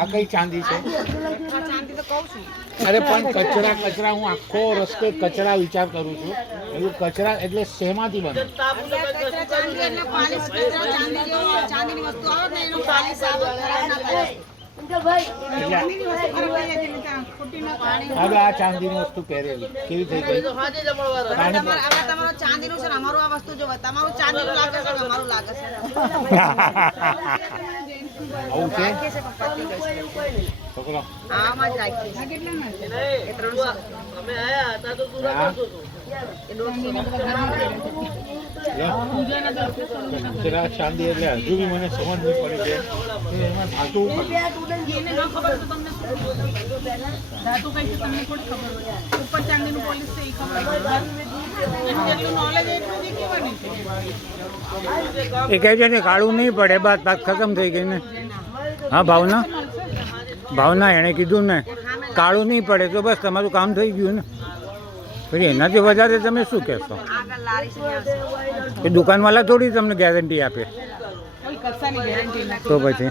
આ કઈ ચાંદી છે? ચાંદી તો કહું છું. અરે પણ કચરા હું આખો રસ્તે કચરા વિચાર કરું છું. એવું કચરા એટલે શેમાંથી બને? ચાંદી એટલે પાલિશ ચાંદી જેવું ચાંદીની વસ્તુ આવે ને એનો પાલિશ આવે ખરાબ ના થાય. હવે આ ચાંદીની વસ્તુ પહેરેલી કેવી થઈ ગઈ? તમારું ચાંદીનું છે ને અમારું આ વસ્તુ જો તમારું ચાંદીનું લાગે છે ને અમારું લાગે છે. આવું છે રાખીએ છે પણ પતી ગઈ છે. છોકરો આમાં જ રાખીએ છે. એ 300 એ 150. જરા ચાંદી એટલે હજુ બી મને સમજ નહીં પડી છે કે એમાં ધાતુ એને ન ખબર તો તમને શું ધાતુ કઈ છે તમને થોડી ખબર હોય. ઉપર ચાંદીનું પોલિશ છે એ ખબર હોય. જેટલું નોલેજ એટલું જ કહેવાનું છે. એ કહે છે ને કાળું નહીં પડે બાદ ખતમ થઈ ગઈ ને. હા ભાવના એણે કીધું ને કાળું નહીં પડે તો બસ તમારું કામ થઈ ગયું ને. પછી એનાથી વધારે તમે શું કહેશો? આગળ લારી છે એ દુકાનવાળા થોડી તમને ગેરંટી આપે કોઈ કશાની ગેરંટી નથી. તો પછી